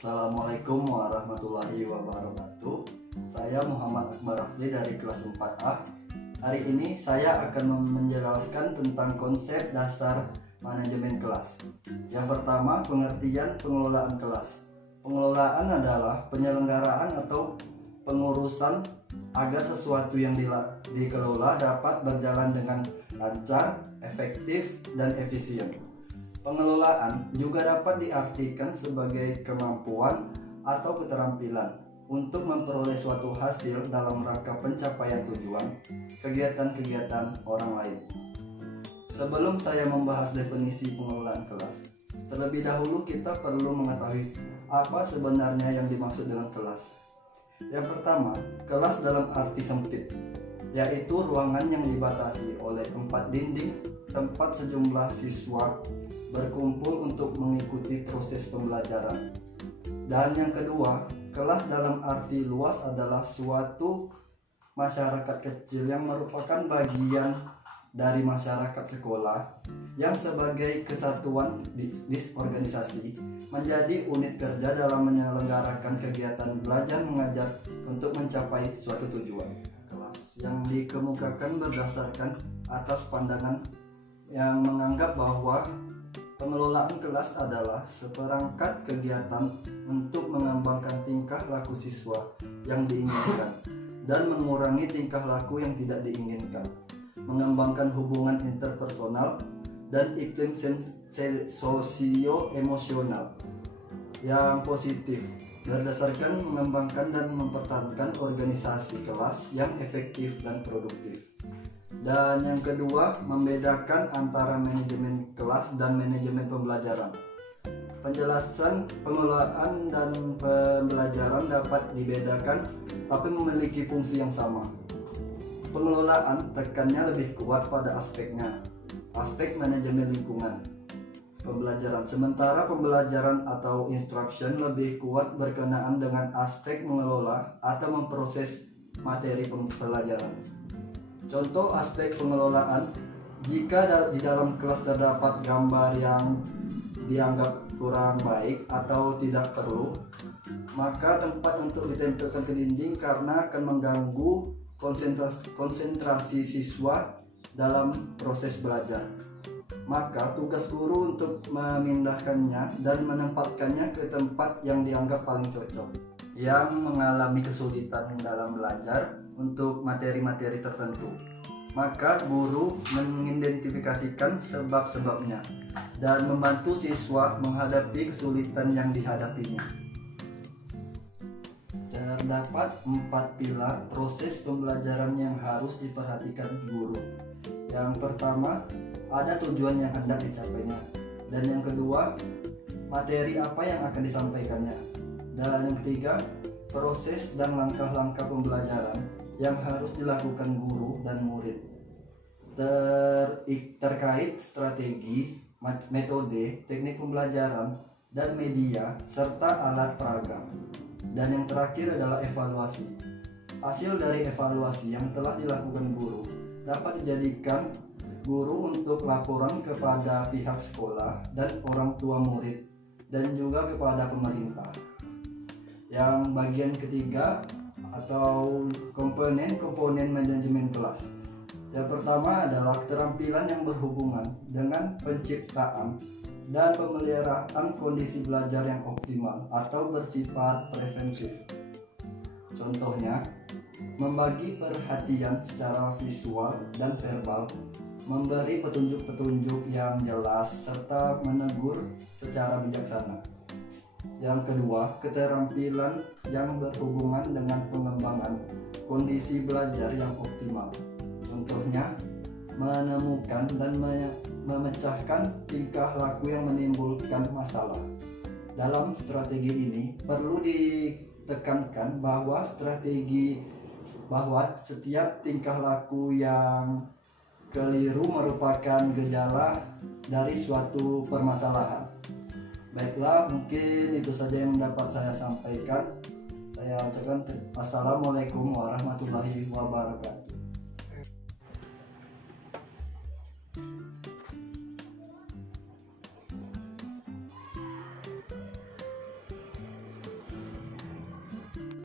Assalamualaikum warahmatullahi wabarakatuh. Saya Muhammad Akbar Rafli dari kelas 4A. Hari ini saya akan menjelaskan tentang konsep dasar manajemen kelas. Yang pertama, pengertian pengelolaan kelas. Pengelolaan adalah penyelenggaraan atau pengurusan agar sesuatu yang dikelola dapat berjalan dengan lancar, efektif, dan efisien. Pengelolaan juga dapat diartikan sebagai kemampuan atau keterampilan untuk memperoleh suatu hasil dalam rangka pencapaian tujuan kegiatan-kegiatan orang lain. Sebelum saya membahas definisi pengelolaan kelas, terlebih dahulu kita perlu mengetahui apa sebenarnya yang dimaksud dengan kelas. Yang pertama, kelas dalam arti sempit, yaitu ruangan yang dibatasi oleh 4 dinding tempat sejumlah siswa berkumpul untuk mengikuti proses pembelajaran. Dan yang kedua, kelas dalam arti luas adalah suatu masyarakat kecil yang merupakan bagian dari masyarakat sekolah yang sebagai kesatuan disorganisasi menjadi unit kerja dalam menyelenggarakan kegiatan belajar mengajar untuk mencapai suatu tujuan. Kelas yang dikemukakan berdasarkan atas pandangan yang menganggap bahwa pengelolaan kelas adalah seperangkat kegiatan untuk mengembangkan tingkah laku siswa yang diinginkan dan mengurangi tingkah laku yang tidak diinginkan, mengembangkan hubungan interpersonal dan iklim sosio-emosional yang positif berdasarkan mengembangkan dan mempertahankan organisasi kelas yang efektif dan produktif. Dan yang kedua, membedakan antara manajemen kelas dan manajemen pembelajaran. Penjelasan pengelolaan dan pembelajaran dapat dibedakan tapi memiliki fungsi yang sama. Pengelolaan tekannya lebih kuat pada aspek manajemen lingkungan pembelajaran, sementara pembelajaran atau instruction lebih kuat berkenaan dengan aspek mengelola atau memproses materi pembelajaran. Contoh aspek pengelolaan, jika di dalam kelas terdapat gambar yang dianggap kurang baik atau tidak perlu, maka tempat untuk ditempelkan ke dinding karena akan mengganggu konsentrasi siswa dalam proses belajar. Maka tugas guru untuk memindahkannya dan menempatkannya ke tempat yang dianggap paling cocok. Yang mengalami kesulitan dalam belajar untuk materi-materi tertentu, maka guru mengidentifikasikan sebab-sebabnya dan membantu siswa menghadapi kesulitan yang dihadapinya. Terdapat 4 pilar proses pembelajaran yang harus diperhatikan guru. Yang pertama, ada tujuan yang hendak dicapainya, dan yang kedua, materi apa yang akan disampaikannya, dan yang ketiga, proses dan langkah-langkah pembelajaran yang harus dilakukan guru dan murid terkait strategi, metode, teknik pembelajaran, dan media, serta alat peraga. Dan yang terakhir adalah evaluasi. Hasil dari evaluasi yang telah dilakukan guru dapat dijadikan guru untuk laporan kepada pihak sekolah dan orang tua murid, dan juga kepada pemerintah. Yang bagian ketiga atau komponen manajemen kelas. Yang pertama adalah keterampilan yang berhubungan dengan penciptaan dan pemeliharaan kondisi belajar yang optimal atau bersifat preventif. Contohnya, membagi perhatian secara visual dan verbal, memberi petunjuk-petunjuk yang jelas, serta menegur secara bijaksana. Yang kedua, keterampilan yang berhubungan dengan pengembangan kondisi belajar yang optimal. Contohnya, menemukan dan memecahkan tingkah laku yang menimbulkan masalah. Dalam strategi ini perlu ditekankan bahwa setiap tingkah laku yang keliru merupakan gejala dari suatu permasalahan. Baiklah, mungkin itu saja yang dapat saya sampaikan. Saya ucapkan assalamualaikum warahmatullahi wabarakatuh.